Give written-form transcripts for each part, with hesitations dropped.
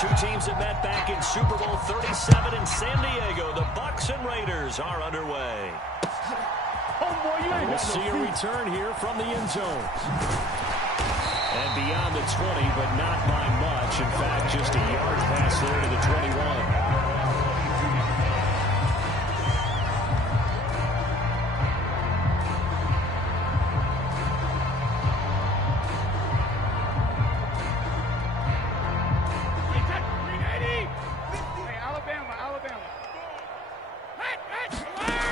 Two teams that met back in Super Bowl 37 in San Diego. The Bucs and Raiders are underway. We'll see a return here from the end zone. And beyond the 20, but not by much. In fact, just a yard pass there to the 21.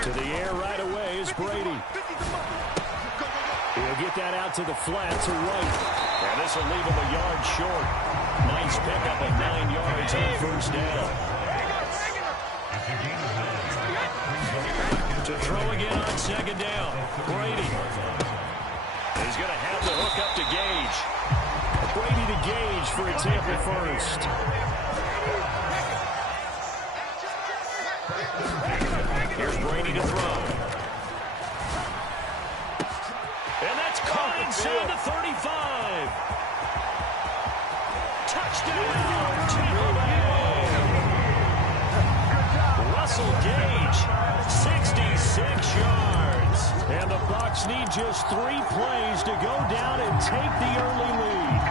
To the air right away is Brady. He'll get that out to the flat to right. And this will leave him a yard short. Nice pickup of 9 yards on first down. To throw again on second down. Brady. He's going to have the hook up to Gage. Brady to Gage for a Tampa first. Here's Brady to throw. And that's caught inside the 35. Touchdown, Tampa Bay. Russell Gage, 66 yards. And the Bucs need just 3 plays to go down and take the early lead.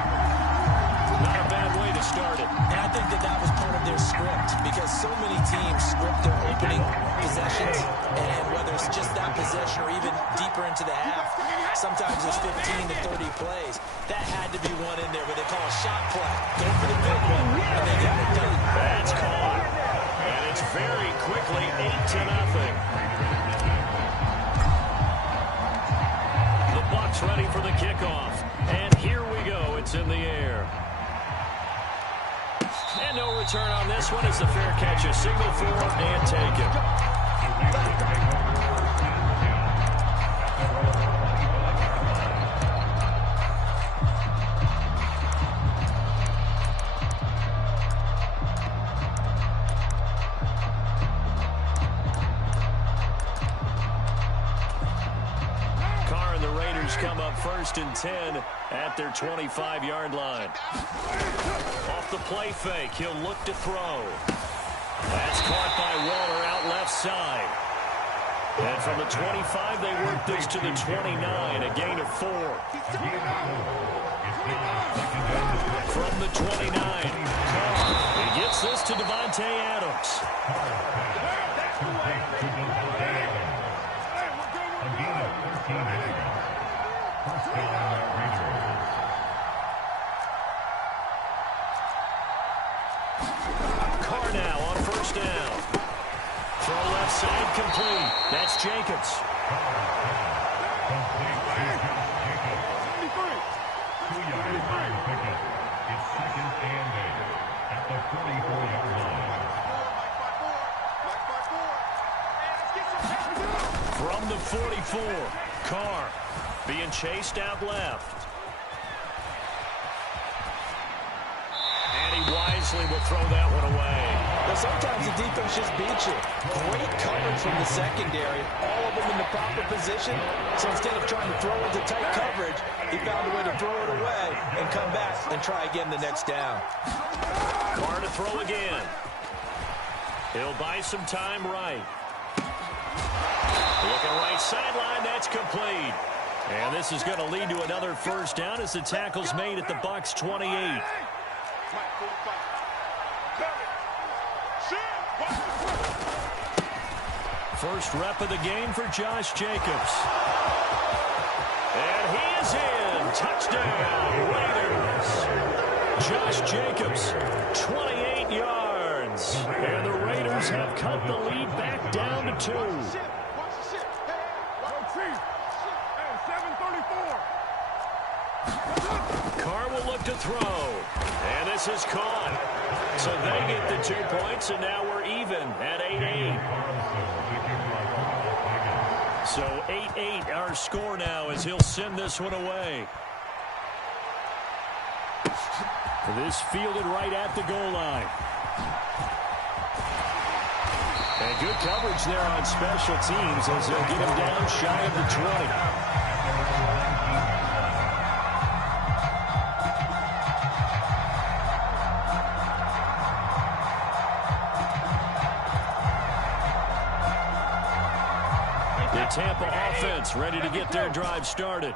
Not a bad way to start it. And I think that was part of their script, because so many teams script their opening possessions, and whether it's just that possession or even deeper into the half, sometimes it's 15 to 30 plays. That had to be one in there where they call a shot play. Go for the big one, and they got it done. That's caught. And it's very quickly 8-0. The Bucs ready for the kickoff. And here we go. It's in the air. And no return on this one as the fair catch is signaled for and taken. Carr and the Raiders come up 1st and 10 at their 25-yard line. Off the play fake, he'll look to throw. That's caught by Waller out left side. And from the 25, they work this to the 29, a gain of 4. From the 29, he gets this to Davante Adams. Carr now on first down. Throw left side complete. That's Jacobs. 2-yard pickup. It's 2nd and 8 at the 44-yard line. From the 44, Carr being chased out left. And he wisely will throw that one away. Now, sometimes the defense just beats you. Great coverage from the secondary. All of them in the proper position. So instead of trying to throw into tight coverage, he found a way to throw it away and come back and try again the next down. Carr to throw again. He'll buy some time right. Looking right sideline, that's complete. And this is going to lead to another first down as the tackle's made at the Bucs 28. First rep of the game for Josh Jacobs. And he is in. Touchdown, Raiders. Josh Jacobs, 28 yards. And the Raiders have cut the lead back down to 2. Carr will look to throw. And this is caught. So they get the 2 points, and now we're even at 8-8. So 8-8 our score now as he'll send this one away. This fielded right at the goal line. And good coverage there on special teams as they'll get him down shy of the 20. The Tampa offense ready to get their drive started.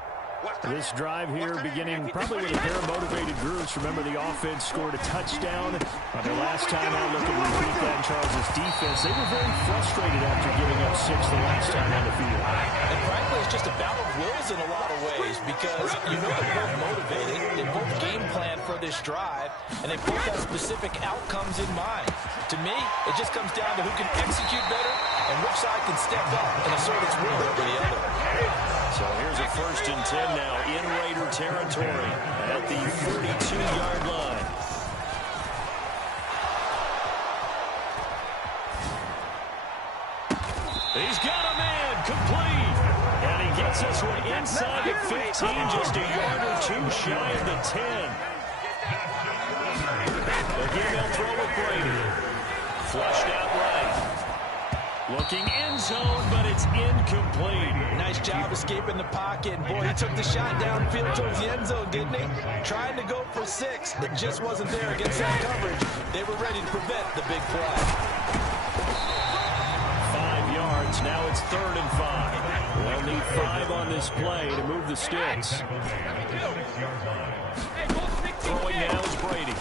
This drive here beginning probably with a pair of motivated groups. Remember, the offense scored a touchdown on their last time out. Looking to repeat that in Charles' defense. They were very frustrated after giving up 6 the last time on the field. And frankly, it's just a battle of wills in a lot of ways because you know they're both motivated. They both game plan for this drive, and they both have specific outcomes in mind. To me, it just comes down to who can execute better and which side can step up and assert its will over the other. So here's a 1st and 10 now in Raider territory at the 42-yard line. He's got a man complete. And he gets this one inside the 15, just a yard or 2 shy of the 10. Again, they'll throw with Brady. Flushed out right. Looking end zone, but it's incomplete. Nice job escaping the pocket. And boy, he took the shot downfield towards the end zone, didn't he? Trying to go for 6. It just wasn't there against that coverage. They were ready to prevent the big play. 5 yards. Now it's 3rd and 5. They'll need 5 on this play to move the sticks. Throwing now is Brady.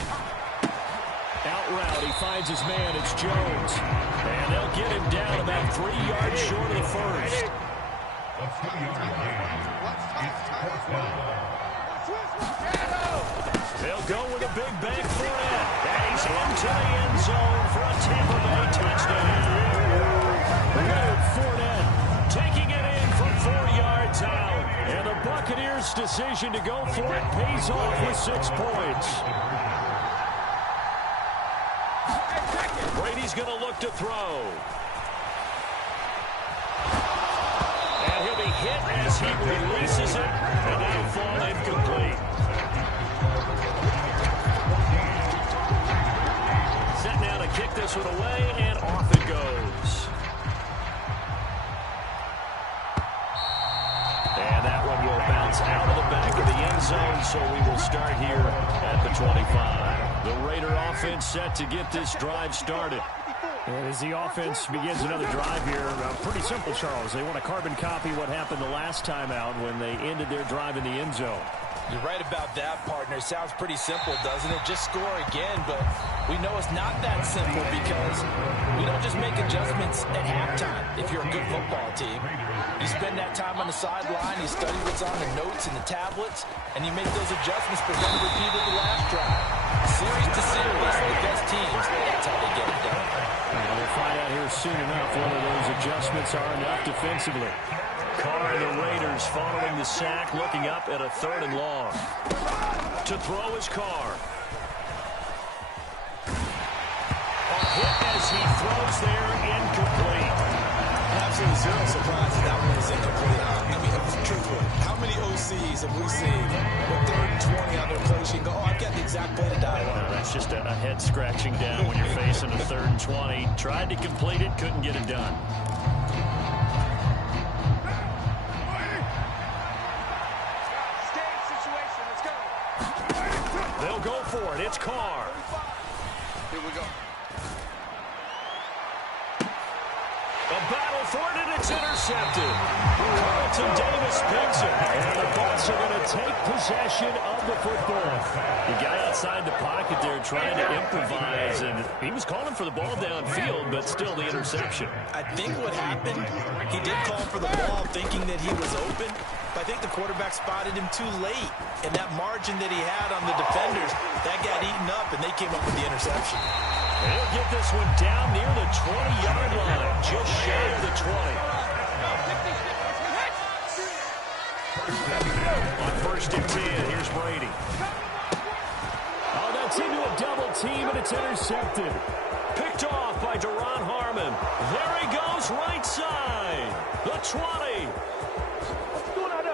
Out route, he finds his man. It's Jones. And they'll get him down about 3 yards short of the first. They'll go with a big bank for it. And he's into the end zone for a Tampa Bay touchdown. Leonard Fournette taking it in from 4 yards out. And the Buccaneers' decision to go for it pays off with 6 points. Brady's going to look to throw. And he'll be hit as he releases it, and that'll fall incomplete. Set now to kick this one away, and off it goes. And that one will bounce out of the back of the end zone, so we will start here at the 25. The Raider offense set to get this drive started. And as the offense begins another drive here, pretty simple, Charles. They want to carbon copy what happened the last time out when they ended their drive in the end zone. You're right about that, partner. Sounds pretty simple, doesn't it? Just score again, but we know it's not that simple because we don't just make adjustments at halftime if you're a good football team. You spend that time on the sideline, you study what's on the notes and the tablets, and you make those adjustments for them to repeat the last drive. Series to series, the best teams, that's how they get it done. Well, we'll find out here soon enough whether those adjustments are enough defensively. Carr and the Raiders following the sack, looking up at a 3rd and long. To throw is Carr. A hit as he throws there, incomplete. Absolutely zero surprises that one was incomplete. I mean, truthfully, how many OCs have we seen with 3rd and 20 on their play sheet and go, oh, I've got the exact play to dial up? That's just a head scratching down when you're facing a 3rd and 20. Tried to complete it, couldn't get it done. They'll go for it. It's Carr. Here we go. A battle for it, and it's intercepted. Carlton Davis picks it. And the Bucs are going to take possession of the football. The guy outside the pocket there trying to improvise, and he was calling for the ball downfield, but still the interception. I think what happened, he did call for the ball thinking that he was open, but I think the quarterback spotted him too late. And that margin that he had on the defenders, that got eaten up, and they came up with the interception. He'll get this one down near the 20-yard line, just shy of the 20. On 1st and 10, here's Brady. Oh, that's into a double team, and it's intercepted. Picked off by Duron Harmon. There he goes, right side. The 20.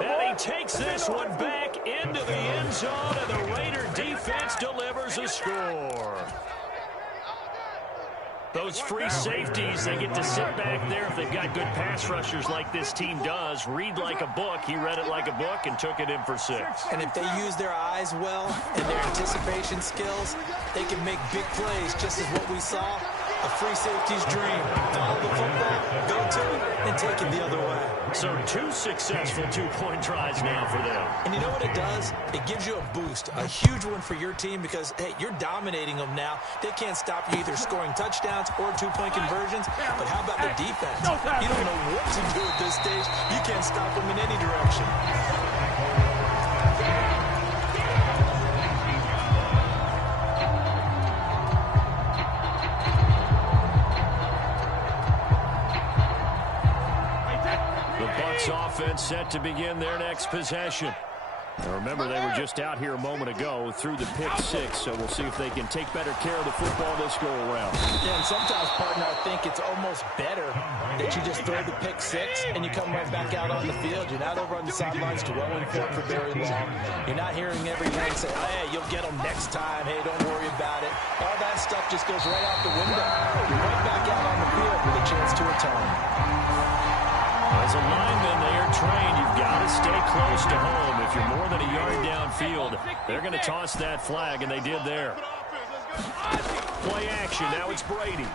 And he takes this one back into the end zone, and the Raider defense delivers a score. Those free safeties, they get to sit back there if they've got good pass rushers like this team does. Read like a book. He read it like a book and took it in for 6. And if they use their eyes well and their anticipation skills, they can make big plays just as what we saw A free safety's dream. Follow the football, go to it, and take it the other way. So 2 successful two-point tries now for them. And you know what it does? It gives you a boost, a huge one for your team because, hey, you're dominating them now. They can't stop you either scoring touchdowns or two-point conversions. But how about the defense? You don't know what to do at this stage. You can't stop them in any direction. Offense set to begin their next possession. Now remember, they were just out here a moment ago through the pick 6, so we'll see if they can take better care of the football this go-around. Yeah, and sometimes, partner, I think it's almost better that you just throw the pick 6 and you come right back out on the field. You're not over on the sidelines dwelling for it for very long. You're not hearing everyone say, hey, you'll get them next time. Hey, don't worry about it. All that stuff just goes right out the window. You're right back out on the field with a chance to atone. As a lineman, they are trained. You've got to stay close to home. If you're more than a yard downfield, they're going to toss that flag, and they did there. Play action. Now it's Brady.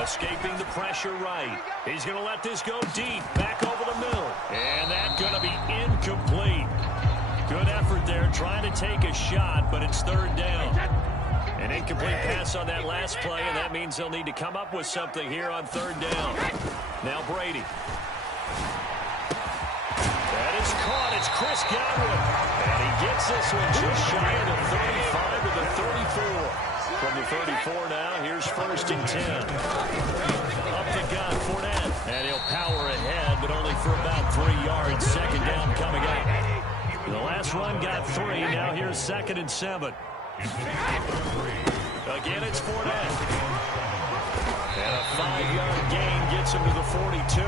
Escaping the pressure right. He's going to let this go deep. Back over the middle. And that's going to be incomplete. Good effort there trying to take a shot, but it's third down. An incomplete pass on that last play, and that means they'll need to come up with something here on third down. Now Brady. That is caught. It's Chris Godwin. And he gets this one just shy of the 35 to the 34. From the 34 now, here's 1st and 10. Up the gun, Fournette. And he'll power ahead, but only for about 3 yards. Second down coming up. The last run got 3. Now here's 2nd and 7. Again, it's Fournette. And a 5-yard gain gets him to the 42.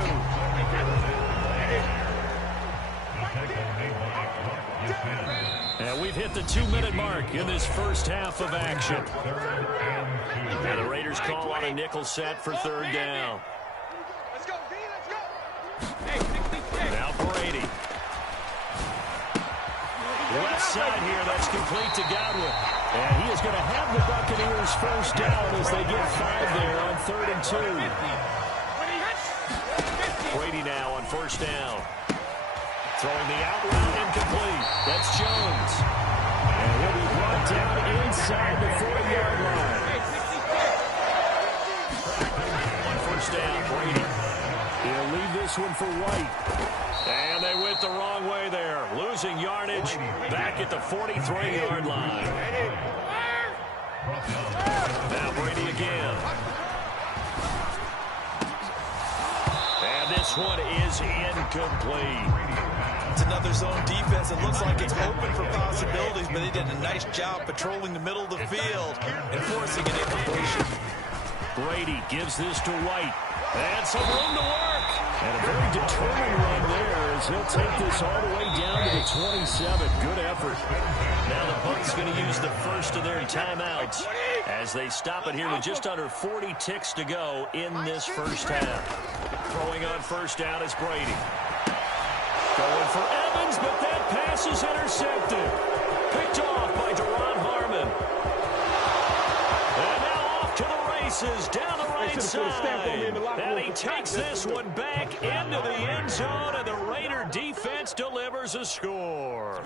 And we've hit the 2-minute mark in this first half of action. And the Raiders call on a nickel set for third down. Now Brady. Left side here, that's complete to Godwin. And he is going to have the Buccaneers first down as they get 5 there on 3rd and 2. Brady now on first down. Throwing the out route incomplete. That's Jones. And he'll be brought down inside the 40-yard line. On first down, Brady. He'll leave this one for White. And they went the wrong way there. Losing yardage back at the 43-yard line. Now Brady again. And this one is incomplete. It's another zone defense. It looks like it's open for possibilities, but they did a nice job patrolling the middle of the field and forcing an incompletion. Brady gives this to White. And some room to work. And a very determined run there as he'll take this all the way down to the 27. Good effort. Now the Bucs going to use the first of their timeouts as they stop it here with just under 40 ticks to go in this first half. Throwing on first down is Brady. Going for Evans, but that pass is intercepted. Picked off by Duron Harmon. And now off to the races down the right side. And he takes this one back into the end zone, and the Raider defense delivers a score.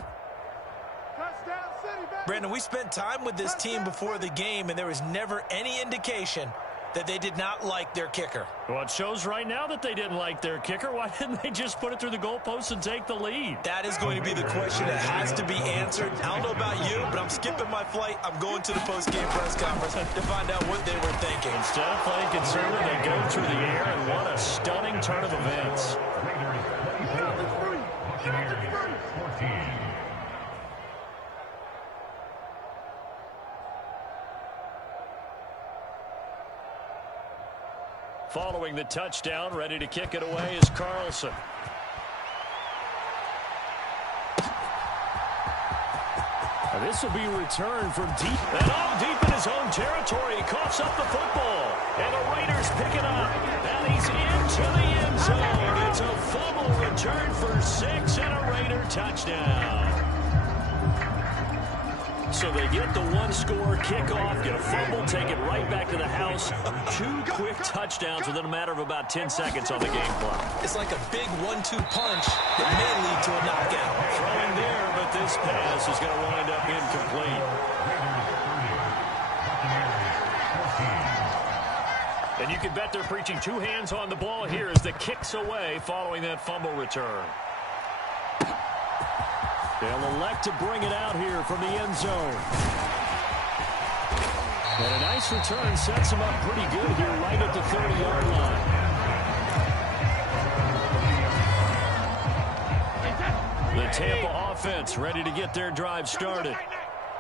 Brandon, we spent time with this team before the game, and there was never any indication that they did not like their kicker. Well, it shows right now that they didn't like their kicker. Why didn't they just put it through the goalpost and take the lead? That is going to be the question that has to be answered. I don't know about you, but I'm skipping my flight. I'm going to the post-game press conference to find out what they were thinking. Instead of playing conservative, they go through the air, and what a stunning turn of events. Following the touchdown, ready to kick it away is Carlson. Now this will be returned from deep. And all deep in his own territory. He coughs up the football. And the Raiders pick it up. And he's into the end zone. It's a fumble return for 6 and a Raider touchdown. So they get the one-score kickoff, get a fumble, take it right back to the house. 2 quick touchdowns within a matter of about 10 seconds on the game clock. It's like a big 1-2 punch that may lead to a knockout. Throwing there, but this pass is going to wind up incomplete. And you can bet they're preaching 2 hands on the ball here as the kick's away following that fumble return. They'll elect to bring it out here from the end zone. And a nice return sets them up pretty good here right at the 30-yard line. The Tampa offense ready to get their drive started.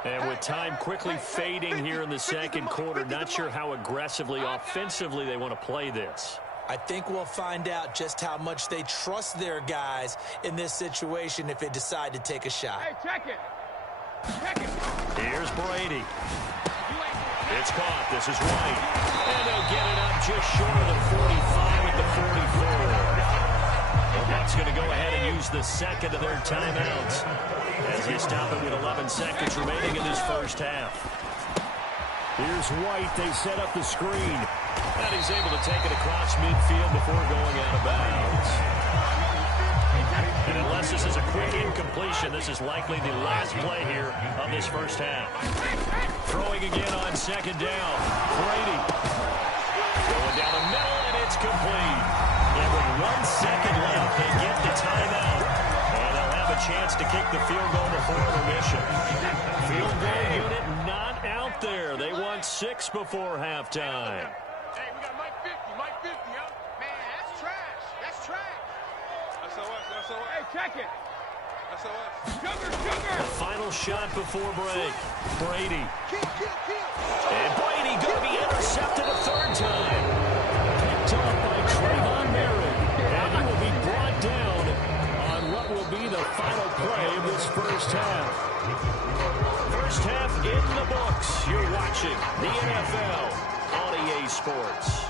And with time quickly fading here in the second quarter, not sure how aggressively, offensively they want to play this. I think we'll find out just how much they trust their guys in this situation if they decide to take a shot. Hey, check it. Check it. Here's Brady. It's caught. This is White. And they'll get it up just short of the 45 at the 44. The Bucs going to go ahead and use the second of their timeouts as they stop it with 11 seconds remaining in this first half. Here's White. They set up the screen. And he's able to take it across midfield before going out of bounds. And unless this is a quick incompletion, this is likely the last play here of this first half. Throwing again on second down. Brady. Going down the middle, and it's complete. And with 1 second left, they get the timeout. And they'll have a chance to kick the field goal before intermission. Field goal unit not out there. They want 6 before halftime. Hey, we got Mike 50, Mike 50, yo. Man, that's trash. That's trash. That's SOS. Hey, check it. SOS. Sugar. The final shot before break. Brady. Kill. And Brady going to be intercepted a third time. Picked off by Trayvon Merritt. And he will be brought down on what will be the final play of this first half. First half in the books. You're watching the NFL on EA Sports.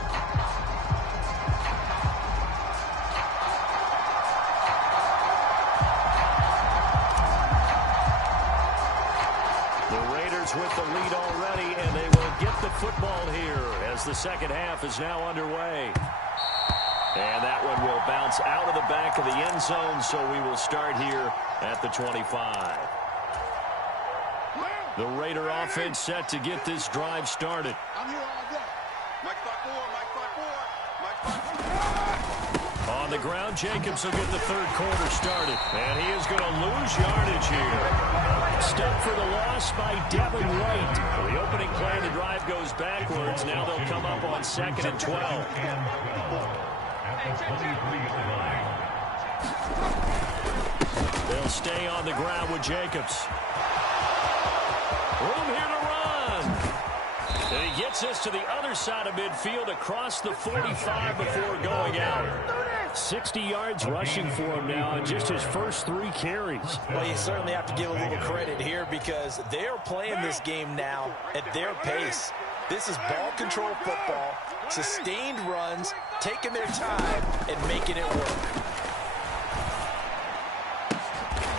The Raiders with the lead already, and they will get the football here as the second half is now underway. And that one will bounce out of the back of the end zone, so we will start here at the 25. The Raider offense set to get this drive started. I'm here all day. Mike 5-4, Mike 5-4. On the ground, Jacobs will get the third quarter started. And he is going to lose yardage here. Stuck for the loss by Devin White. Well, the opening play of the drive goes backwards. Now they'll come up on 2nd and 12. They'll stay on the ground with Jacobs. Room here to run. And he gets us to the other side of midfield across the 45 before going out. 60 yards rushing for him now in just his first 3 carries. Well, you certainly have to give a little credit here because they're playing this game now at their pace. This is ball control football, sustained runs, taking their time, and making it work.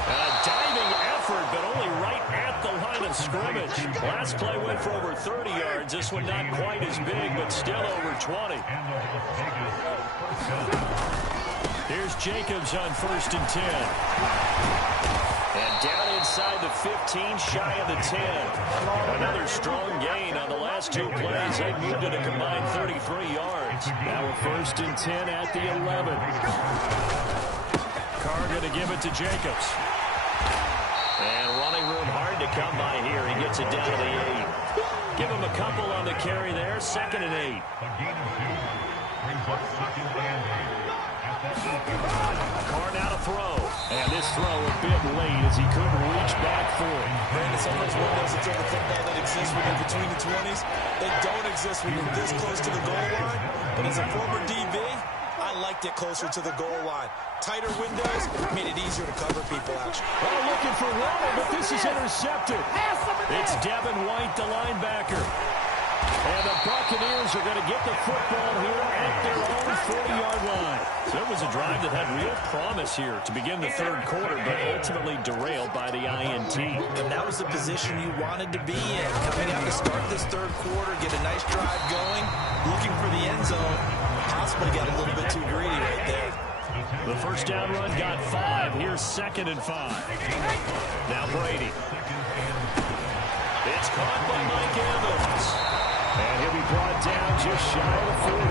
A diving effort, but only right at the line of scrimmage. Last play went for over 30 yards. This one not quite as big, but still over 20. Here's Jacobs on 1st and 10. And down inside the 15, shy of the 10. Another strong gain on the last 2 plays. They moved it a combined 33 yards. Now a 1st and 10 at the 11. Carr going to give it to Jacobs. And running room hard to come by here. He gets it down to the 8. Give him a couple on the carry there. 2nd and 8. Carr now to throw. And this throw a bit late as he couldn't reach back for it. Brandon, some of those windows to throw the football that exist when you're between the 20s, they don't exist when you're this close to the goal line. But as a former DB, I liked it closer to the goal line. Tighter windows made it easier to cover people out. Oh, looking for Waddle, but this is intercepted. It's Devin White, the linebacker. And the Buccaneers are going to get the football here at their own 40-yard line. So it was a drive that had real promise here to begin the third quarter, but ultimately derailed by the INT. And that was the position you wanted to be in. Coming out to start this third quarter, get a nice drive going, looking for the end zone. Possibly got a little bit too greedy right there. The first down run got 5. Here's 2nd and 5. Now Brady. It's caught by Mike Evans. And he'll be brought down just shy of the 40.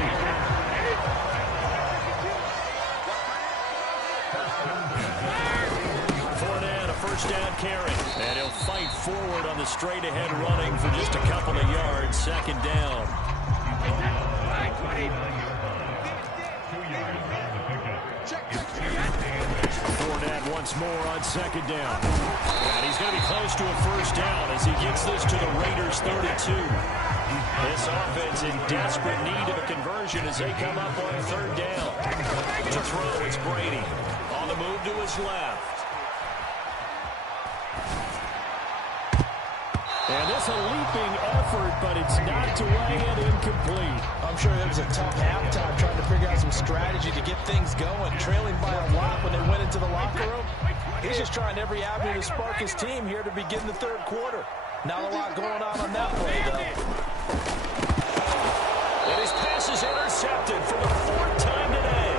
Fournette, a first down carry. And he'll fight forward on the straight-ahead running for just a couple of yards. 2nd down. Fournette once more on 2nd down. And he's going to be close to a first down as he gets this to the Raiders' 32. This offense in desperate need of a conversion as they come up on 3rd down. To throw, it's Brady. On the move to his left. And this a leaping effort, but it's knocked away and incomplete. I'm sure it was a tough halftime trying to figure out some strategy to get things going, trailing by a lot when they went into the locker room. He's just trying every avenue to spark his team here to begin the third quarter. Not a lot going on that play, though. And his pass is intercepted for the 4th time today.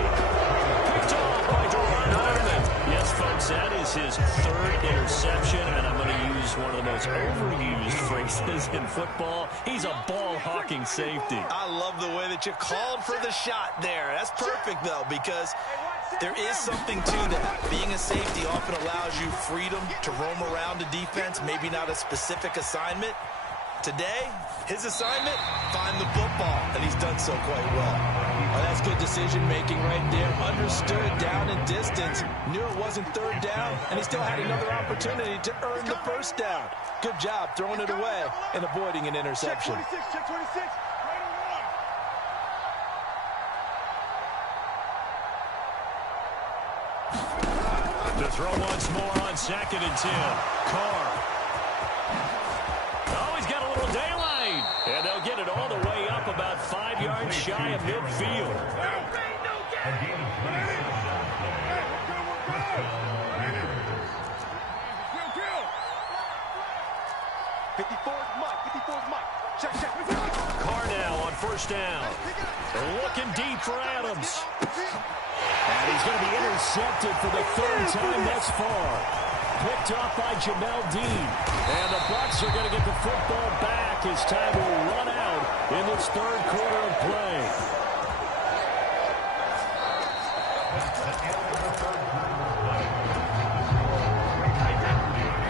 Picked off by Duron Harmon. Yes, folks, that is his 3rd interception, and I'm going to use one of the most overused phrases in football. He's a ball-hawking safety. I love the way that you called for the shot there. That's perfect, though, because there is something to that. Being a safety often allows you freedom to roam around the defense, maybe not a specific assignment. Today, his assignment, find the football, and he's done so quite well. Oh, that's good decision-making right there. Understood down and distance. Knew it wasn't 3rd down, and he still had another opportunity to earn the first down. Good job throwing it away and avoiding an interception. Check 26. To throw once more on 2nd and 10. Carr. Oh, he's got a little daylight. And they'll get it all the way up about 5 yards shy of midfield. Carr now on 1st down. They're looking deep for Adams. And he's going to be intercepted for the 3rd time thus far. Picked off by Jamel Dean. And the Bucs are going to get the football back as time will run out in this 3rd quarter of play.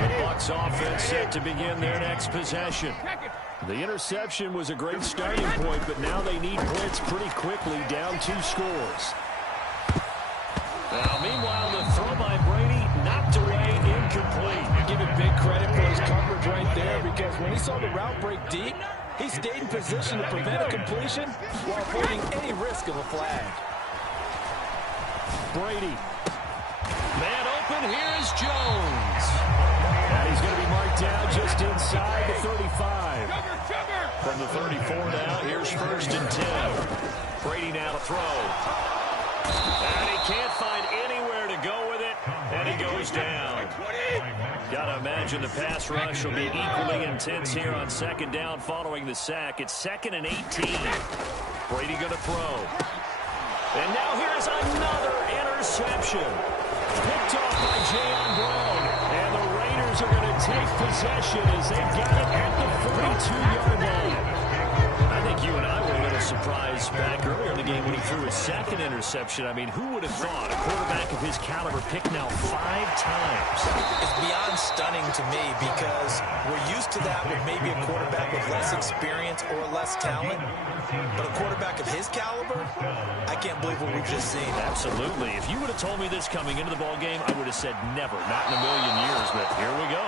The Bucs offense set to begin their next possession. The interception was a great starting point, but now they need blitz pretty quickly, down 2 scores. Now, meanwhile, the throw by Brady knocked away, incomplete. Give him big credit for his coverage right there, because when he saw the route break deep, he stayed in position to prevent a completion while avoiding any risk of a flag. Brady. Man open, here is Jones. And he's going to be marked down just inside the 35. From the 34 now, here's 1st and 10. Brady now to throw. And he can't find anywhere to go with it, and he goes down. Got to imagine the pass rush will be equally intense here on 2nd down following the sack. It's 2nd and 18. Brady going to throw. And now here's another interception. Picked off by Jayon Brown. And the Raiders are going to take possession as they've got it at the 42-yard line. I think you and I were a little surprised back earlier in the game when he threw his 2nd interception. I mean, who would have thought a quarterback of his caliber picked now 5 times? It's beyond stunning to me because we're used to that with maybe a quarterback with less experience or less talent. But a quarterback of his caliber, I can't believe what we've just seen. Absolutely. If you would have told me this coming into the ballgame, I would have said never, not in a million years. But here we go.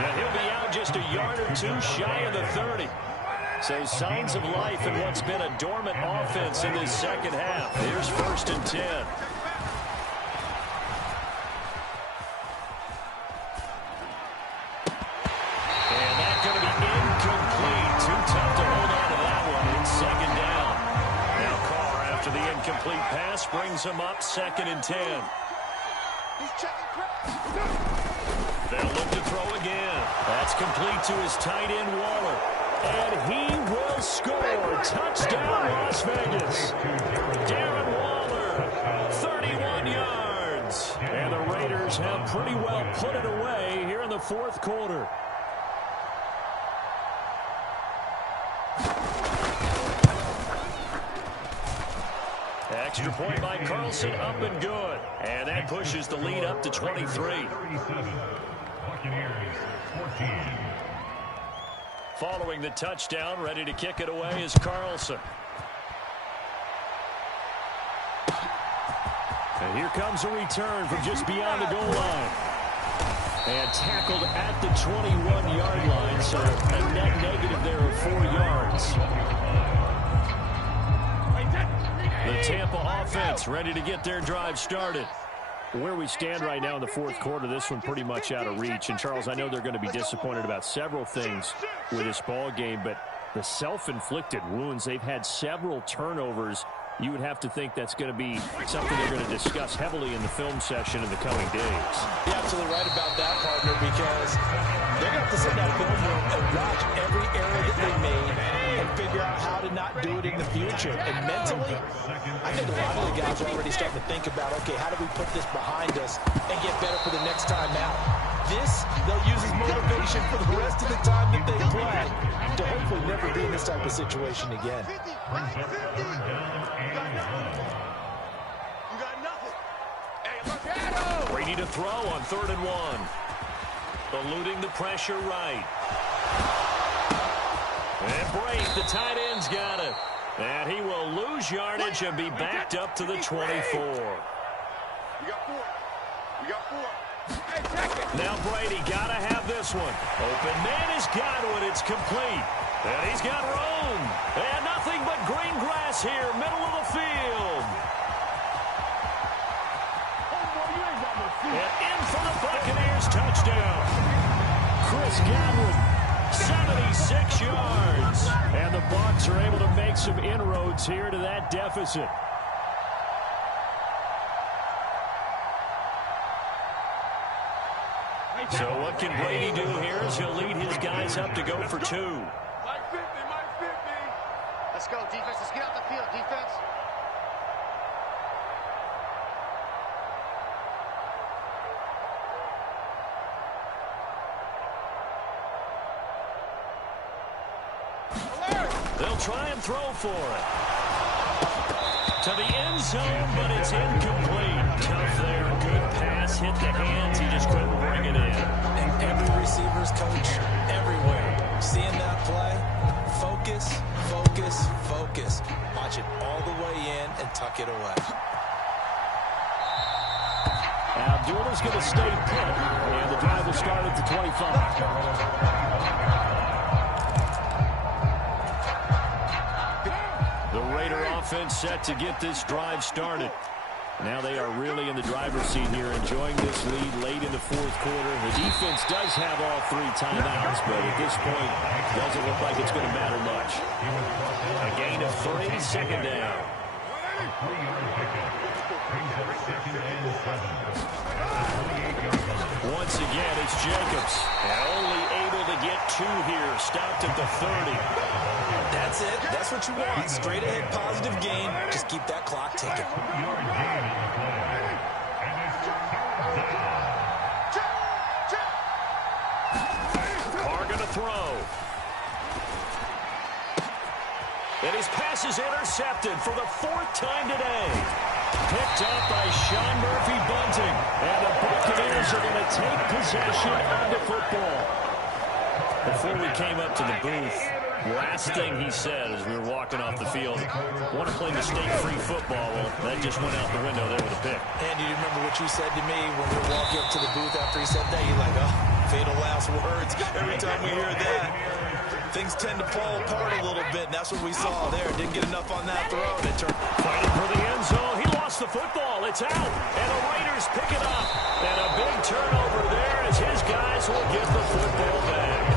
Yeah, he'll be out just a yard or 2 shy of the 30. So signs of life in what's been a dormant offense in this 2nd half. Here's 1st and 10. And that's going to be incomplete. Too tough to hold on to that one. incomplete pass brings him up 2nd and 10. They'll look to throw again. That's complete to his tight end, Waller. And he will score. Touchdown, Las Vegas. Darren Waller, 31 yards. And the Raiders have pretty well put it away here in the 4th quarter. Extra point by Carlson, up and good. And that pushes the lead up to 23. 37. Buccaneers 14. Following the touchdown, ready to kick it away is Carlson. And here comes a return from just beyond the goal line. And tackled at the 21-yard line, so a net negative there of 4 yards. The Tampa offense ready to get their drive started. Where we stand right now in the 4th quarter, this one pretty much out of reach. And, Charles, I know they're going to be disappointed about several things with this ball game, but the self-inflicted wounds, they've had several turnovers. You would have to think that's going to be something they're going to discuss heavily in the film session in the coming days. You're absolutely right about that, partner, because they're going to have to sit in that film room and watch every error that they made and figure out how to not do it in the future. And mentally, I think a lot of the guys are already starting to think about, okay, how do we put this behind us and get better for the next time out? This, they'll use as motivation for the rest of the time that they play to hopefully never be in this type of situation again. Brady to throw on 3rd and 1. Eluding the pressure right. And Brady, the tight end's got it. And he will lose yardage and be backed up to the 24. We got 4. We got 4. Now Brady got to have this one. Open man is Godwin. It's complete. And he's got room. And nothing but green grass here, middle of the field. And in for the Buccaneers touchdown. Chris Godwin, 76 yards. And the Bucs are able to make some inroads here to that deficit. So what can Brady do here as he'll lead his guys up to go for 2. Mike 50, Mike 50. Let's go, defense. Let's get out the field, defense. They'll try and throw for it. To the end zone, but it's incomplete. Tough there. Good pass. Hit the hands. He just couldn't bring it in. And every receiver's coach everywhere. Seeing that play, focus, focus, focus. Watch it all the way in and tuck it away. Abdullah's going to stay put, and the drive will start at the 25. The Raider offense set to get this drive started. Now they are really in the driver's seat here, enjoying this lead late in the 4th quarter. The defense does have all 3 timeouts, but at this point, doesn't look like it's going to matter much. A gain of 3, 2nd down. A 3-yard pickup. Brings up 2nd and 7. Once again, it's Jacobs. And only able to get 2 here. Stopped at the 30. That's it. That's what you want. Straight ahead, positive gain. Just keep that clock ticking. 2-yard gain on the play. And it's 3rd down. Carr going to throw. And his pass is intercepted for the 4th time today. Picked up by Sean Murphy-Bunting. And the Buccaneers are going to take possession of the football. Before we came up to the booth, last thing he said as we were walking off the field, want to play mistake-free football. Well, that just went out the window there with a pick. Andy, you remember what you said to me when we were walking up to the booth after he said that? You're like, oh, fatal last words. Every time we hear that, things tend to fall apart a little bit, and that's what we saw there. Didn't get enough on that throw. And it turned. Fighting for the end zone. He lost the football. It's out. And the Raiders pick it up. And a big turnover there as his guys will get the football back.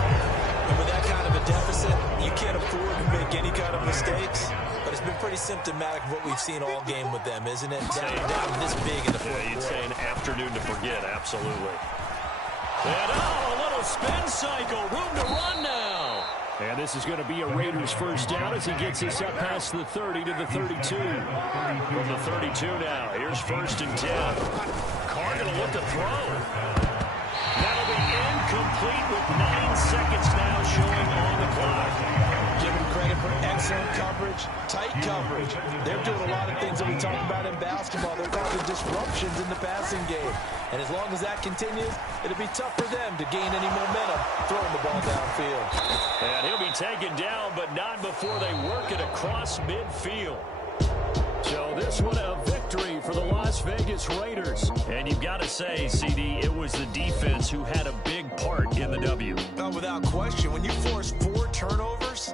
And with that kind of a deficit, you can't afford to make any kind of mistakes. but it's been pretty symptomatic of what we've seen all game with them, isn't it? Down this big in the fourth quarter. You'd say an afternoon to forget, absolutely. And a little spin cycle, room to run now. And this is going to be a Raiders first down as he gets this up past the 30 to the 32. From the 32 now, here's 1st and 10. Carr going to look to throw. That'll be incomplete with 9 seconds now showing on the clock. Give them credit for excellent coverage, tight coverage. They're doing a lot of things that we talk about in basketball. They're causing disruptions in the passing game. And as long as that continues, it'll be tough for them to gain any momentum throwing the ball downfield. And he'll be taken down, but not before they work it across midfield. So this one a victory for the Las Vegas Raiders. And you've got to say, CD, it was the defense who had a big part in the W. Without question, when you force 4 turnovers,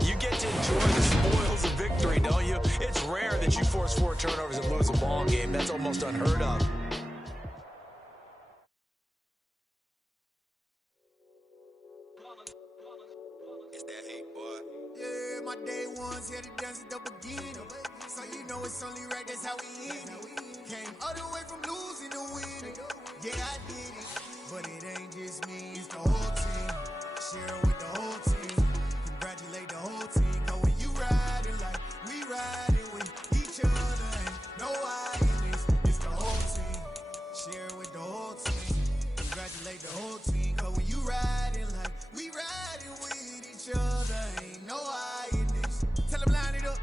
you get to enjoy the spoils of victory, don't you? It's rare that you force 4 turnovers and lose a ball game. That's almost unheard of. It's that hate, boy. Yeah, my day ones here to dance at the beginning. So you know it's only right, that's how we end it. Came all the way from losing to winning. Yeah, I did it. But it ain't just me, it's the whole team. Share it with the whole team. Congratulate the whole team. Cause when you riding like we riding with each other, ain't no I in this. It's the whole team. Share it with the whole team. Congratulate the whole team. Cause when you riding like we riding with each other, ain't no I in this. Tell them line it up.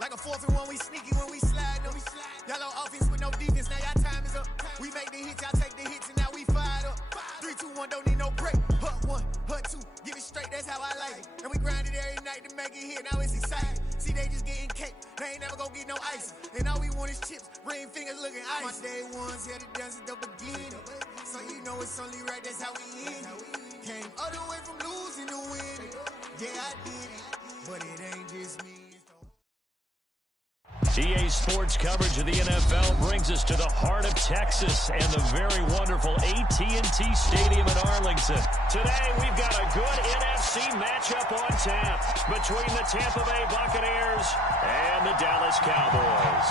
Like a 4th and 1, we sneaky when we slide them. Yellow offense with no defense, now y'all time is up. We make the hits, y'all take the hits, and now we fired up. 3, 2, 1, don't need no break. Hut 1, hut 2, give it straight, that's how I like it. And we grind it every night to make it hit, now it's exciting. See, they just getting cake, they ain't never gonna get no ice. And all we want is chips, ring fingers looking ice. My day ones here to dance at the beginning. So you know it's only right, that's how we end it. Came all the way from losing to winning. Yeah, I did it, but it ain't just me. EA Sports coverage of the NFL brings us to the heart of Texas and the very wonderful AT&T Stadium in Arlington. Today, we've got a good NFC matchup on tap between the Tampa Bay Buccaneers and the Dallas Cowboys.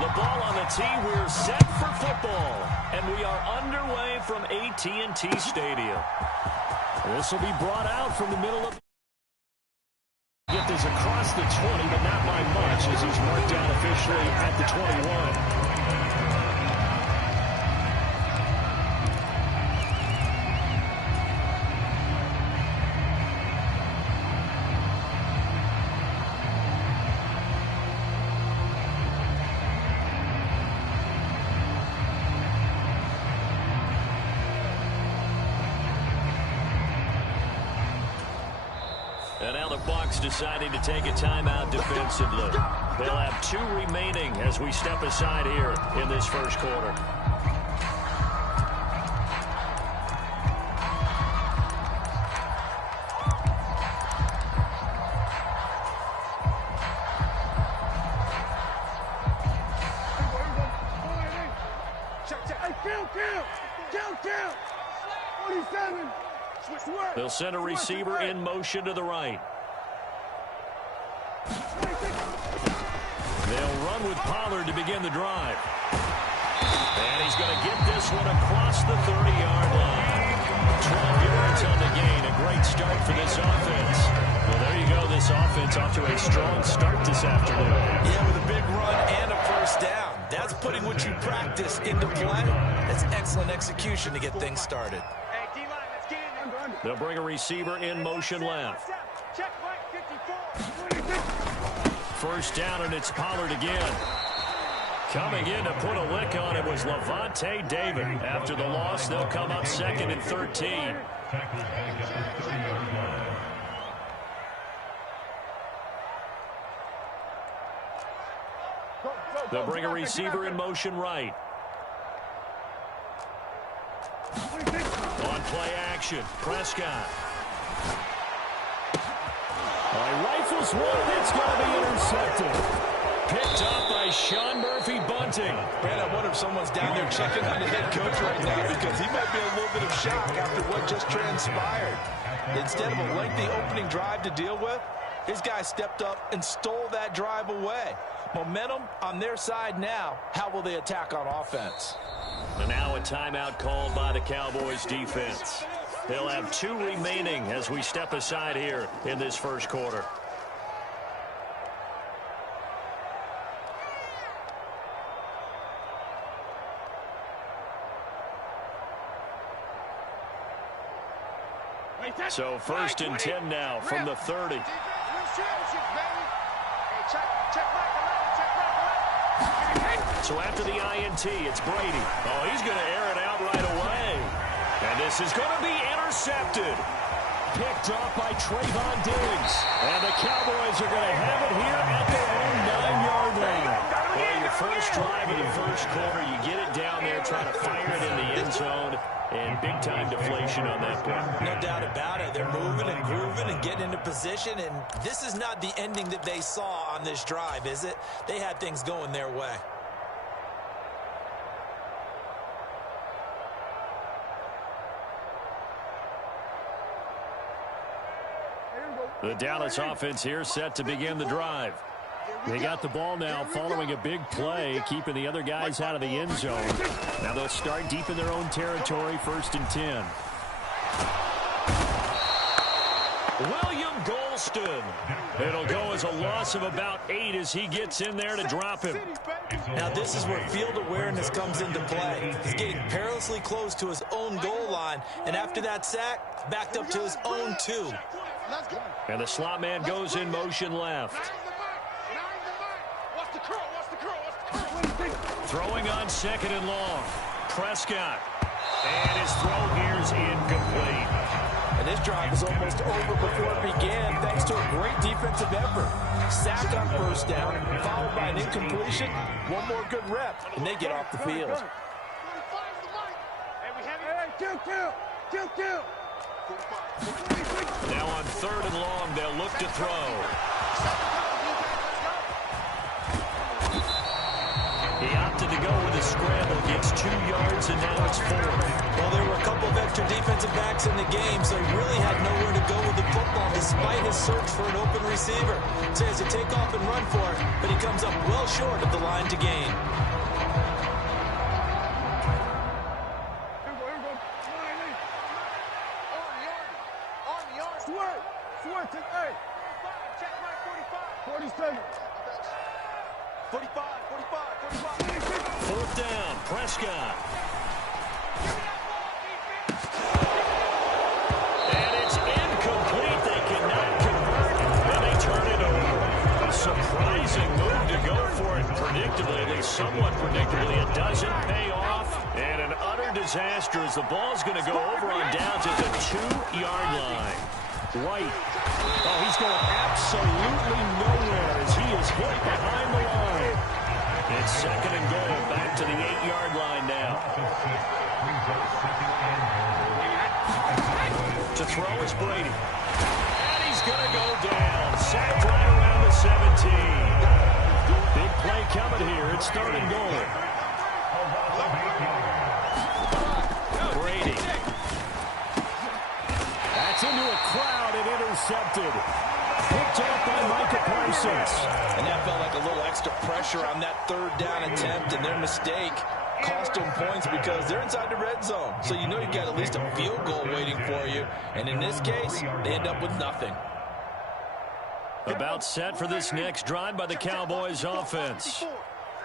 The ball on the tee, we're set for football, and we are underway from AT&T Stadium. This will be brought out from the middle of... Get this across the 20, but not by much as he's marked down officially at the 21. And now the Bucs deciding to take a timeout defensively. They'll have 2 remaining as we step aside here in this first quarter. Count. 47. They'll send a receiver in motion to the right. They'll run with Pollard to begin the drive. And he's going to get this one across the 30-yard line. 12 yards on the gain. A great start for this offense. Well, there you go. This offense off to a strong start this afternoon. Yeah, with a big run and a first down. That's putting what you practice into play. That's excellent execution to get things started. They'll bring a receiver in motion left. Check Mike 54. First down, and it's Pollard again. Coming in to put a lick on it was Lavonte David. After the loss, they'll come up 2nd and 13. They'll bring a receiver in motion right. On play action, Prescott. Rifles one, it's going to be intercepted. Picked up by Sean Murphy Bunting. Man, I wonder if someone's down there checking on the head coach right now because he might be in a little bit of shock after what just transpired. Instead of a lengthy opening drive to deal with, his guy stepped up and stole that drive away. Momentum on their side now. How will they attack on offense? And now a timeout called by the Cowboys defense. They'll have 2 remaining as we step aside here in this first quarter. So 1st and 10 now from the 30. So after the INT, it's Brady. Oh, he's going to air it out right away. And this is going to be intercepted. Picked off by Trayvon Diggs. And the Cowboys are going to have it here at their own 9-yard line. Well, your first drive in the first quarter, you get it down there, try to fire it in the end zone, and big-time deflation on that play. No doubt about it. They're moving and grooving and getting into position, and this is not the ending that they saw on this drive, is it? They had things going their way. The Dallas offense here set to begin the drive. They got the ball now following a big play, keeping the other guys out of the end zone. Now they'll start deep in their own territory, 1st and 10. William Golston. It'll go as a loss of about 8 as he gets in there to drop him. Now this is where field awareness comes into play. He's getting perilously close to his own goal line, and after that sack, backed up to his own 2. And the slot man goes in motion left. Throwing on 2nd and long. Prescott. And his throw here is incomplete. And this drive is almost over before it began, thanks to a great defensive effort. Sack on 1st down, followed by an incompletion. One more good rep, and they get off the field. Now on 3rd and long, they'll look to throw. He opted to go with a scramble, gets 2 yards, and now it's 4. Well, there were a couple of extra defensive backs in the game, so he really had nowhere to go with the football despite his search for an open receiver. So he has to take off and run for it, but he comes up well short of the line to gain. Fourth down, Prescott. And it's incomplete. They cannot convert, and they turn it over. A surprising move to go for it predictably, at least somewhat predictably. It doesn't pay off, and an utter disaster as the ball's going to go over on downs at the 2-yard line. White. Oh, he's going absolutely nowhere as he is hit behind the line. It's 2nd and goal, back to the 8-yard line now. To throw is Brady. And he's going to go down. Sacked right around the 17. Big play coming here. It's 3rd and goal. Brady. That's into a crowd and intercepted. Picked off by Micah Parsons. And that felt like a little extra pressure on that 3rd down attempt, and their mistake cost them points because they're inside the red zone. So you know you've got at least a field goal waiting for you. And in this case, they end up with nothing. About set for this next drive by the Cowboys offense.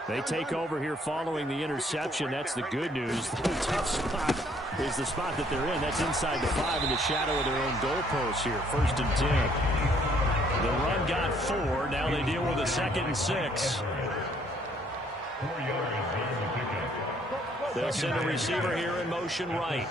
They take over here following the interception. That's the good news. The tough spot is the spot that they're in. That's inside the 5 in the shadow of their own goalpost here. 1st and 10. The run got 4. Now they deal with a 2nd and 6. They'll send a receiver here in motion right.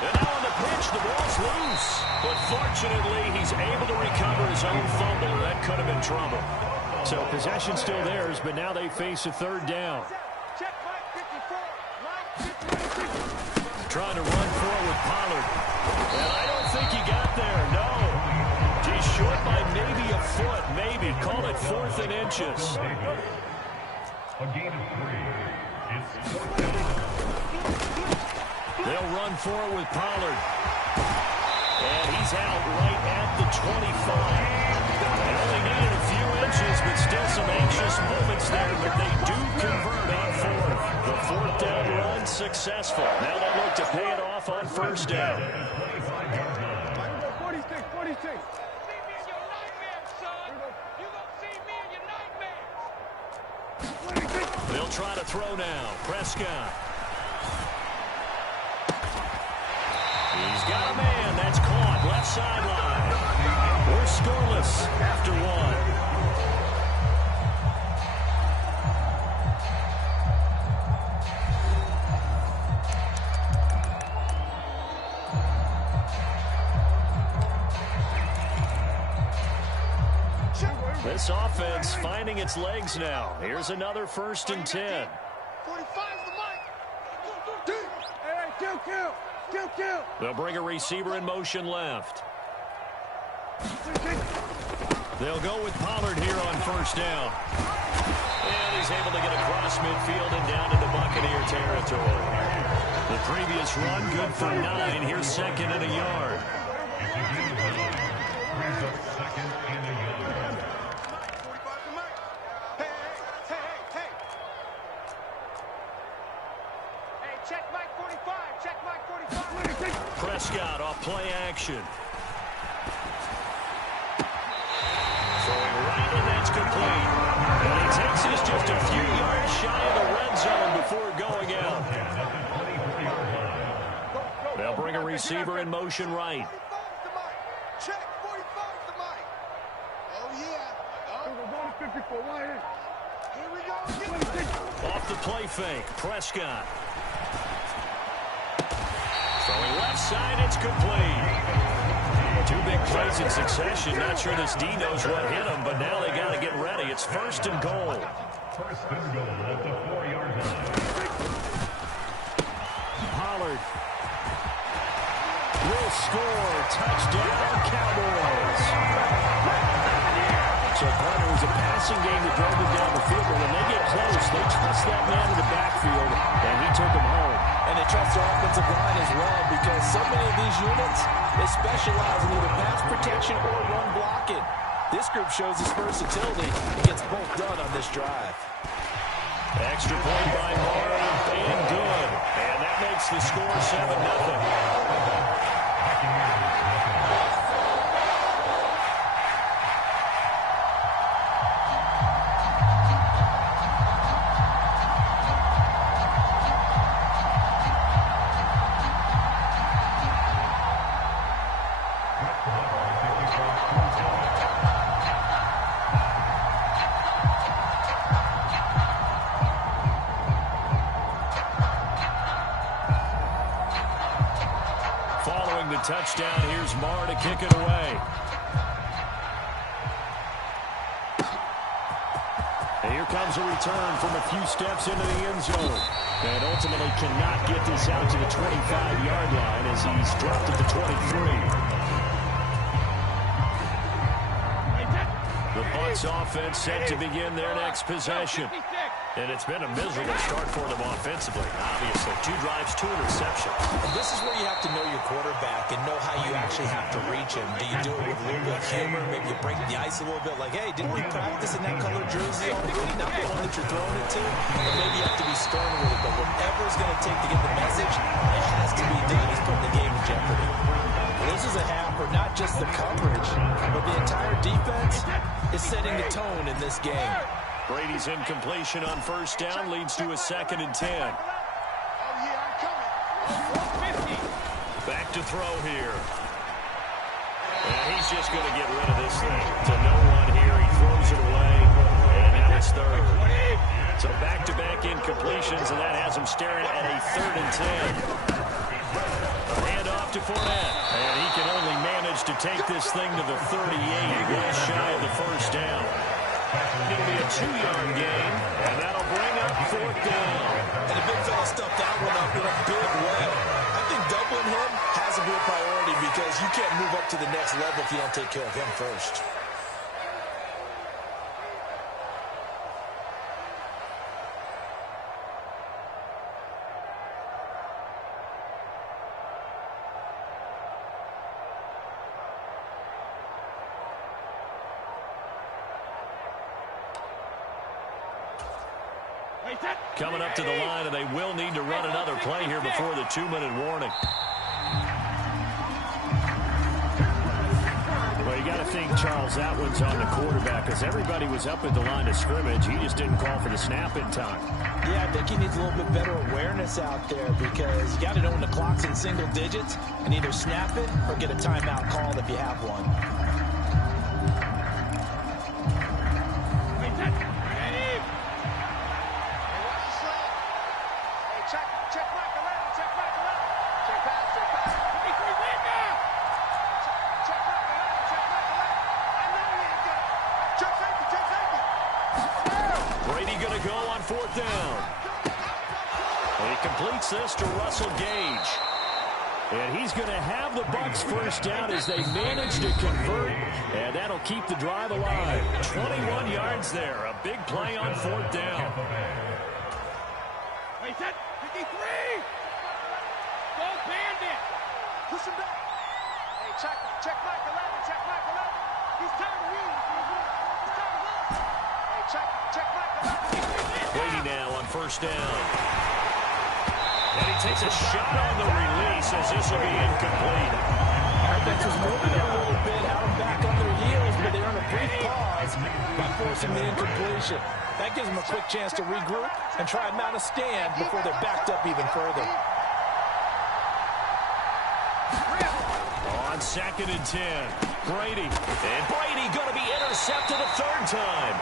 And now on the pitch, the ball's loose. But fortunately, he's able to recover his own fumble, or that could have been trouble. So possession still theirs, but now they face a 3rd down. Trying to run forward, Pollard. And I don't think he got there, no. He's short by maybe a foot, maybe. Call it 4th and inches. A gain of 3. It's They'll run for it with Pollard. And he's out right at the 25. They only needed a few inches, but still some anxious moments there, but they do convert on fourth. The fourth down run successful. Now they look to pay it off on first down. 46, 46. See me in your nightmares, son. You gonna see me in your nightmares. They'll try to throw now. Prescott. He's got a man. That's caught. Left sideline. We're scoreless after one. This offense finding its legs now. Here's another 1st and 10. 45's the mic. Hey, kill. They'll bring a receiver in motion left. They'll go with Pollard here on first down. And he's able to get across midfield and down into Buccaneer territory. The previous run good for 9. Here's 2nd and a yard. Second and a yard. Check Mike 45. Check Mike 45. Prescott off play action. Throwing right, and that's complete. And he takes us just a few yards shy of the red zone before going out. They'll bring a receiver in motion right. 45's the mic. Check 45's the mic. Oh, yeah. Oh, 54. Here we go. Off the play fake. Prescott. Throwing left side, it's complete. 2 big plays in succession. Not sure this D knows what hit him, but now they got to get ready. It's 1st and goal. First and goal at the 4-yard line. Pollard will score. Touchdown, Cowboys. So part it was a passing game that drove them down the field, but when they get close, they trust that man in the backfield, and he took them home. And they trust their offensive line as well, because so many of these units, they specialize in either pass protection or run blocking. This group shows its versatility and gets both done on this drive. Extra point by Murray, and good. And that makes the score 7-0. Touchdown. Here's Marr to kick it away. And here comes a return from a few steps into the end zone. And ultimately cannot get this out to the 25-yard line as he's dropped at the 23. The Bucs offense set to begin their next possession. And it's been a miserable start for them offensively. Obviously, 2 drives, 2 interceptions. And this is where you have to know your quarterback and know how you actually have to reach him. Do you do it with a little bit of humor? Maybe you break the ice a little bit like, hey, didn't we practice in that color jersey already? Not the one that you're throwing it to. Or maybe you have to be stern with it. But whatever it's going to take to get the message, it has to be done. He's putting the game in jeopardy. Well, this is a half for not just the coverage, but the entire defense is setting the tone in this game. Brady's incompletion on first down leads to a 2nd and 10. Back to throw here. And he's just going to get rid of this thing to no one here. He throws it away, and now it's 3rd. So back-to-back incompletions, and that has him staring at a 3rd and 10. Hand off to Fournette, and he can only manage to take this thing to the 38, just shy of the first down. It'll be a 2-yard gain, and that'll bring up 4th down. And the big fella stuffed that one up in a big way. I think doubling him has to be a priority because you can't move up to the next level if you don't take care of him first. coming up to the line, and they will need to run another play here before the 2-minute warning. Well, you got to think, Charles, that one's on the quarterback because everybody was up at the line of scrimmage. He just didn't call for the snap in time. Yeah, I think he needs a little bit better awareness out there because you got to know when the clock's in single digits and either snap it or get a timeout called if you have one. Fourth down. And he completes this to Russell Gage. And he's going to have the Bucs first down as they manage to convert. And that'll keep the drive alive. 21 yards there. A big play on fourth down. Wait, set. 53. Go Bandit. Push him back. Hey, check Mike 11. Check Mike 11. He's tired of you. He's tired of us. Hey, check Mike 11. Brady now on first down. And he takes a shot on the release as this will be incomplete. Offense was moving a little bit, had them back on their heels, but they earn a brief pause by forcing the incompletion. That gives them a quick chance to regroup and try and mount a stand before they're backed up even further. On 2nd and 10, Brady. And Brady going to be intercepted a third time.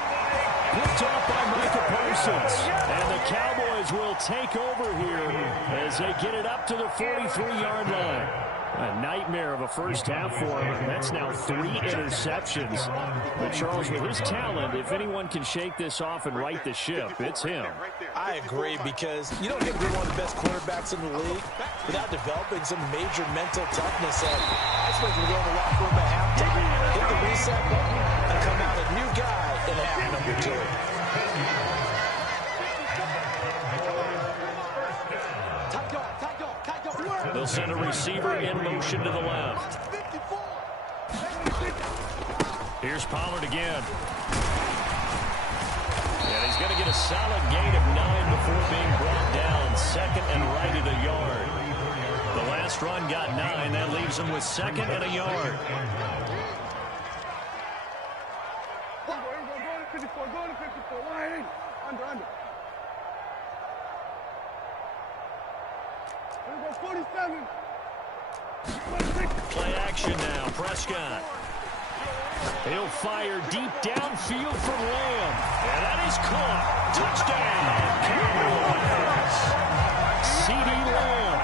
Picked off by Micah Parsons. And the Cowboys will take over here as they get it up to the 43-yard line. A nightmare of a first half for him. That's now 3 interceptions. But Charles, with his talent, if anyone can shake this off and right the ship, it's him. I agree because you don't get to be one of the best quarterbacks in the league without developing some major mental toughness. I suppose we go in the locker room at halftime, hit the reset button, and come out a new guy in half number 2. They'll send a receiver in motion to the left. Here's Pollard again. And he's going to get a solid gain of 9 before being brought down. 2nd and right at a yard. The last run got 9. That leaves him with 2nd and a yard. Play action now. Prescott. He'll fire deep downfield from Lamb. And that is caught. Touchdown. Cowboys. CeeDee Lamb,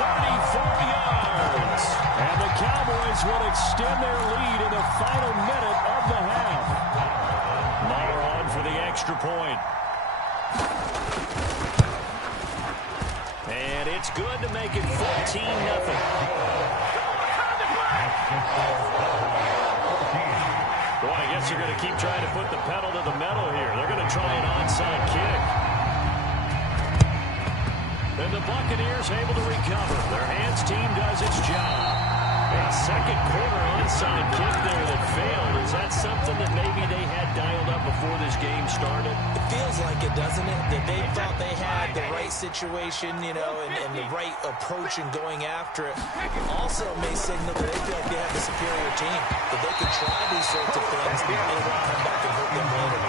34 yards. And the Cowboys will extend their lead in the final minute of the half. Maher on for the extra point. And it's good to make it 14-0. Boy, I guess they're going to keep trying to put the pedal to the metal here. They're going to try an onside kick. And the Buccaneers able to recover. Their hands team does its job. A second quarter onside kick there that failed. Is that something that maybe they had dialed up before this game started? It feels like it, doesn't it? That they thought they had the right situation, you know, and the right approach in going after it. Also may signal that they feel like they have the superior team, that they can try these sorts of things and it will come back and hurt them later.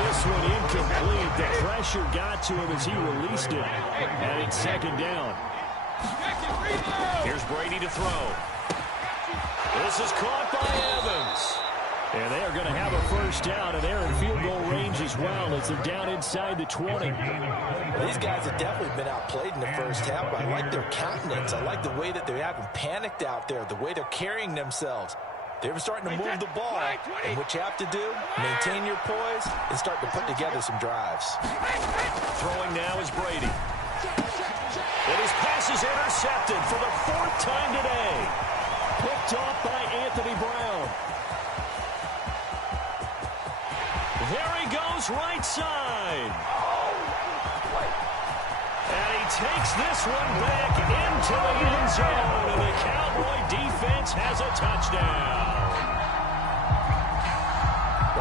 This one incomplete. The pressure got to him as he released it. And it's 2nd down. Here's Brady to throw. This is caught by Evans. And they are going to have a first down, and they're in field goal range as well as they're down inside the 20. These guys have definitely been outplayed in the first half, but I like their countenance. I like the way that they haven't panicked out there, the way they're carrying themselves. They're starting to move the ball, and what you have to do, maintain your poise and start to put together some drives. Throwing now is Brady. And his pass is intercepted for the 4th time today. Picked off by Anthony Brown. There he goes, right side. And he takes this one back into the end zone, and the Cowboy defense has a touchdown.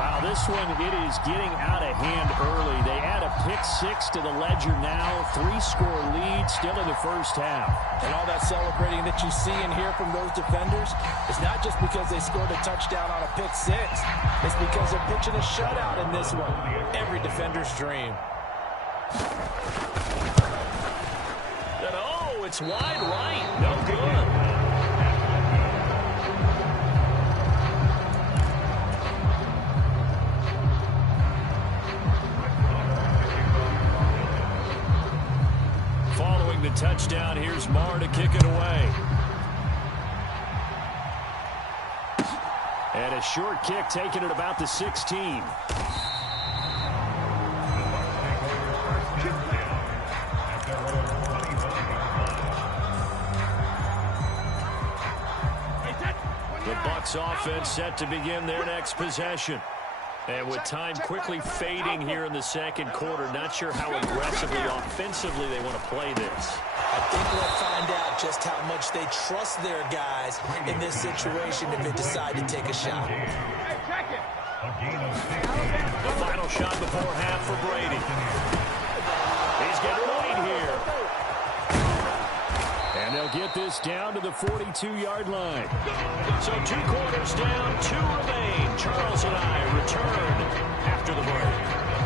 Wow, this one, it is getting out of hand early. They add a pick six to the ledger now. 3-score lead still in the first half. And all that celebrating that you see and hear from those defenders is not just because they scored a touchdown on a pick six. It's because they're pitching a shutout in this one. Every defender's dream. And oh, it's wide right. No good. Following the touchdown, here's Marr to kick it away. And a short kick taken at about the 16. The Bucs offense set to begin their next possession. And with time quickly fading here in the second quarter, not sure how aggressively, offensively they want to play this. I think we'll find out just how much they trust their guys in this situation if they decide to take a shot. The final shot before half for Brady. He's getting right here. And they'll get this down to the 42-yard line. So 2 quarters down, 2 remain. Charles and I return after the break.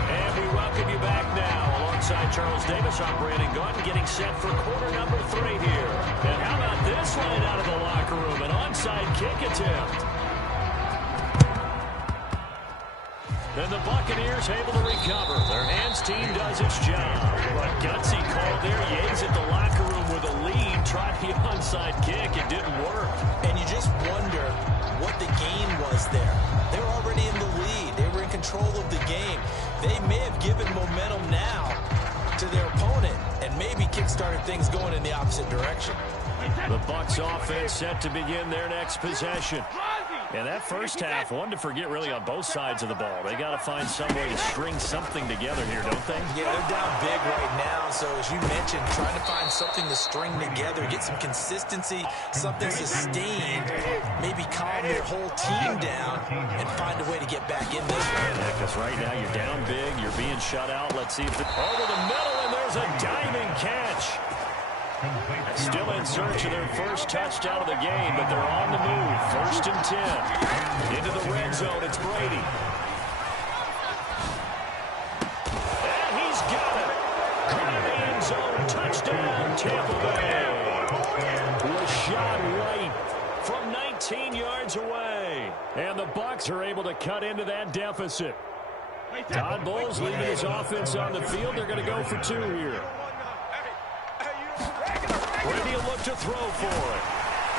And we welcome you back now. Alongside Charles Davis, I'm Brandon Gunn, getting set for quarter number 3 here. And how about this one out of the locker room? An onside kick attempt. Then the Buccaneers able to recover. Their hands team does its job. But gutsy call there. Yates at the locker room with a lead. Tried the onside kick. It didn't work. And you just wonder what the game was there. They were already in the lead. They were in control of the game. They may have given momentum now to their opponent and maybe kick-started things going in the opposite direction. The Bucs offense set to begin their next possession. And that first half, one to forget really on both sides of the ball. They got to find some way to string something together here, don't they? Yeah, they're down big right now. So as you mentioned, trying to find something to string together, get some consistency, something sustained, maybe calm their whole team down and find a way to get back in this one. Yeah, because right now you're down big, you're being shut out. Let's see if it's over the middle, and there's a diving catch. Still in search of their first touchdown of the game, but they're on the move. 1st and 10. Into the red zone, it's Brady. And he's got it. Caught in the end zone, touchdown, Tampa Bay. Was shot right from 19 yards away. And the Bucs are able to cut into that deficit. Todd Bowles leaving his offense on the field. They're going to go for 2 here. Brady will look to throw for it.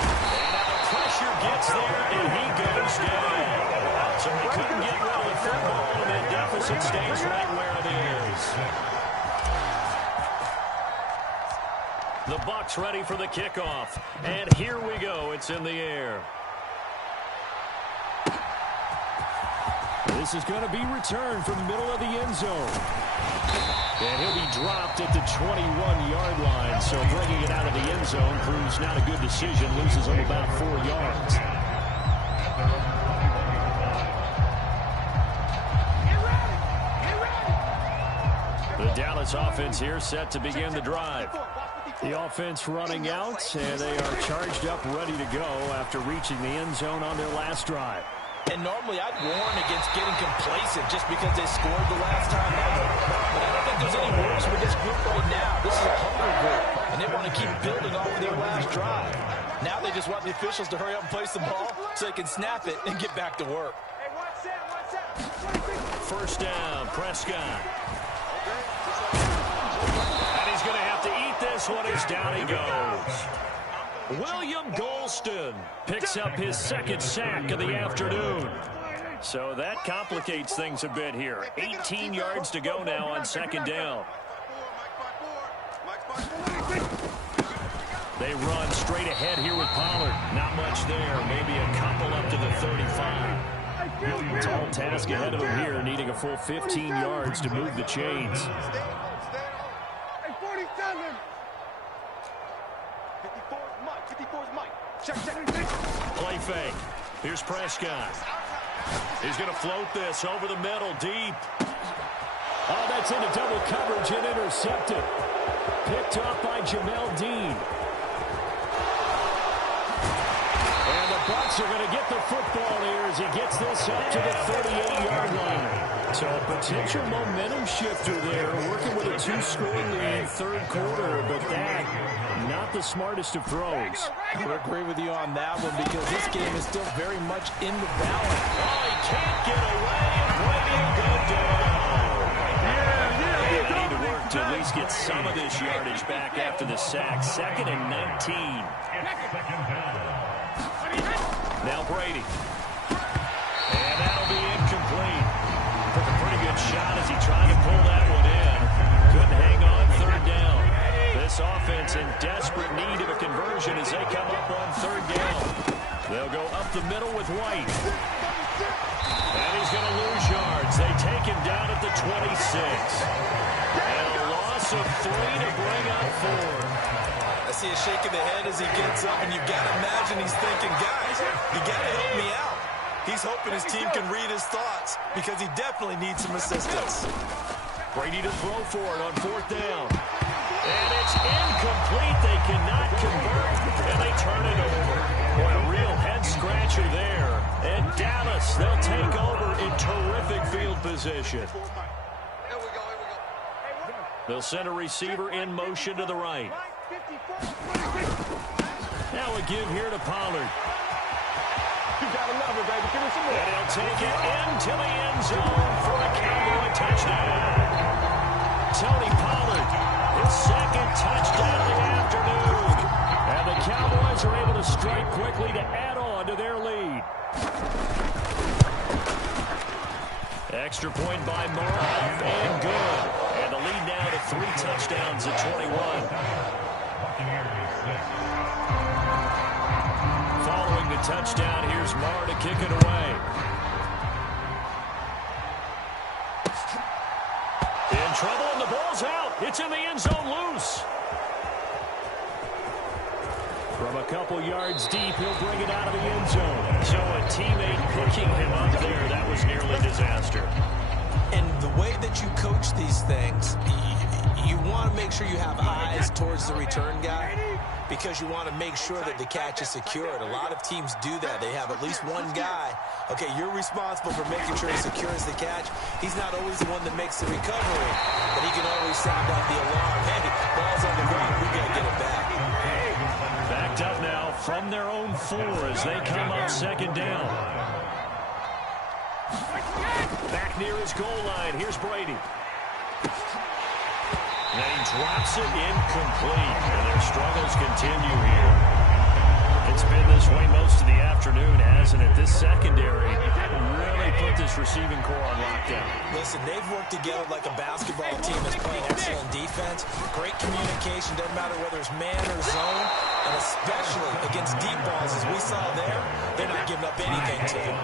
And now the pressure gets there, and he goes down. So he couldn't get rid of the football, and that deficit stays right where it is. The Bucs ready for the kickoff. And here we go. It's in the air. This is going to be returned from the middle of the end zone. And he'll be dropped at the 21-yard line. So bringing it out of the end zone proves not a good decision. Loses him about 4 yards. The Dallas offense here set to begin the drive. The offense running out, and they are charged up, ready to go after reaching the end zone on their last drive. And normally I'd warn against getting complacent just because they scored the last time ever. But I don't think there's any worse with this group right now. This is a hungry group, and they want to keep building off of their last drive. Now they just want the officials to hurry up and place the ball so they can snap it and get back to work. First down, Prescott. And he's going to have to eat this one as down he goes. William Golston picks up his 2nd sack of the afternoon. So that complicates things a bit here. 18 yards to go now on 2nd down. They run straight ahead here with Pollard. Not much there. Maybe a couple up to the 35. Tall task ahead of him here, needing a full 15 yards to move the chains. Play fake. Here's Prescott. He's going to float this over the middle, deep. Oh, that's into double coverage and intercepted. Picked off by Jamel Dean. And the Bucs are going to get the football here as he gets this up to the 38-yard line. So a potential momentum shifter there, working with a 2-score lead third quarter, but that, not the smartest of throws. I would agree with you on that one because this game is still very much in the balance. Oh, he can't get away, and Brady will go down. They need to work to at least get some of this yardage back after the sack. 2nd and 19. Now Brady. And that'll be incomplete. Took a pretty good shot as he tried to pull that one in. Couldn't hang on 3rd down. This offense in desperate need of a conversion as they come up on 3rd down. They'll go up the middle with White. And he's going to lose yards. They take him down at the 26. And a loss of 3 to bring up 4. I see a shake of the head as he gets up, and you've got to imagine he's thinking, guys, you got to help me out. He's hoping his team can read his thoughts because he definitely needs some assistance. Brady to throw for it on 4th down. And it's incomplete. They cannot convert, and they turn it over. Boy, a real head-scratcher there. And Dallas, they'll take over in terrific field position. They'll send a receiver in motion to the right. Now a give here to Pollard. You gotta love it, baby. Give me some more. And he'll take it into the end zone for a Cowboy touchdown. Tony Pollard, his 2nd touchdown of the afternoon. And the Cowboys are able to strike quickly to add on to their lead. Extra point by Moreau, and good. And the lead now to 3 touchdowns at 21. Following the touchdown, here's Marr to kick it away. In trouble, and the ball's out. It's in the end zone, loose. From a couple yards deep, he'll bring it out of the end zone. So a teammate picking him up there, that was nearly disaster. And the way that you coach these things, you want to make sure you have eyes towards the return guy because you want to make sure that the catch is secured. A lot of teams do that. They have at least one guy. Okay, you're responsible for making sure he secures the catch. He's not always the one that makes the recovery, but he can always sound out the alarm. Hey, ball's on the ground. We got to get it back. Backed up now from their own 4 as they come up 2nd down. Back near his goal line. Here's Brady. And he drops it incomplete. And their struggles continue here. It's been this way most of the afternoon, hasn't it? This secondary really put this receiving core on lockdown. Listen, they've worked together like a basketball team that's playing excellent defense. Great communication. Doesn't matter whether it's man or zone. And especially against deep balls, as we saw there, they're not giving up anything to him.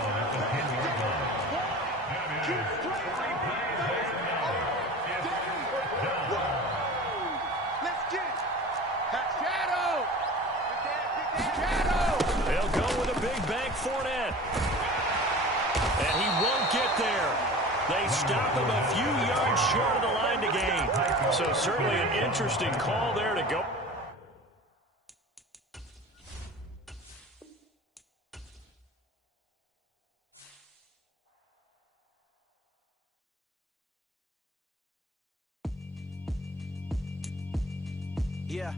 They'll go with a big bank Fournette. And he won't get there. They stop him a few yards short of the line to gain. So certainly an interesting call there to go. Yeah.